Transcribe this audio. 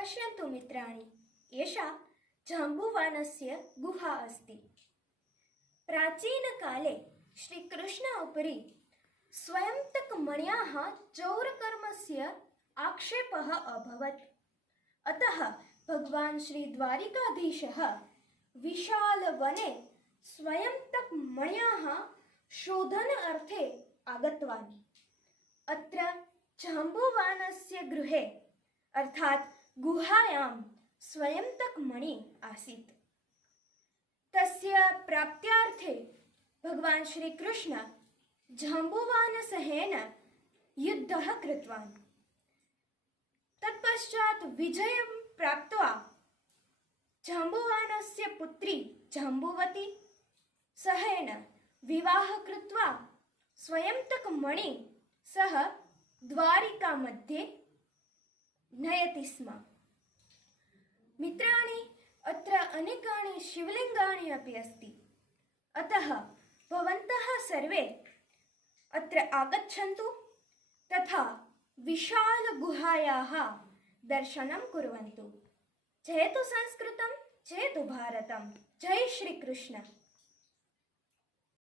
पश्यन्तु मित्राणि, एषा जाम्बुवानस्य गुहा अस्ति। प्राचीनकाले श्रीकृष्ण उपरि स्वयंतकमण्याः चौरकर्मस्य आक्षेपः अभवत्। अतः भगवान् श्रीद्वारिकाधीशः विशालवने स्वयंतकमण्याः शोधनार्थे आगतवान्। अत्र जाम्बुवानस्य गृहे अर्थात् गुहायां स्वयंतकमणि आसीत्। तस्य प्राप्त्यार्थे भगवान् श्रीकृष्ण जाम्बुवानसहेन युद्धः कृतवान्। तत्पश्चात् विजयं प्राप्त्वा जाम्बुवानस्य पुत्री जाम्बुवती सहेन विवाहः कृत्वा स्वयंतकमणि सः द्वारिकामध्ये नयति स्म। मित्राणि, अत्र अनेकानि शिवलिङ्गानि अपि अस्ति। अतः भवन्तः सर्वे अत्र आगच्छन्तु तथा विशालगुहायाः दर्शनं कुर्वन्तु। जयतु संस्कृतं, जयतु भारतं। जय श्रीकृष्ण।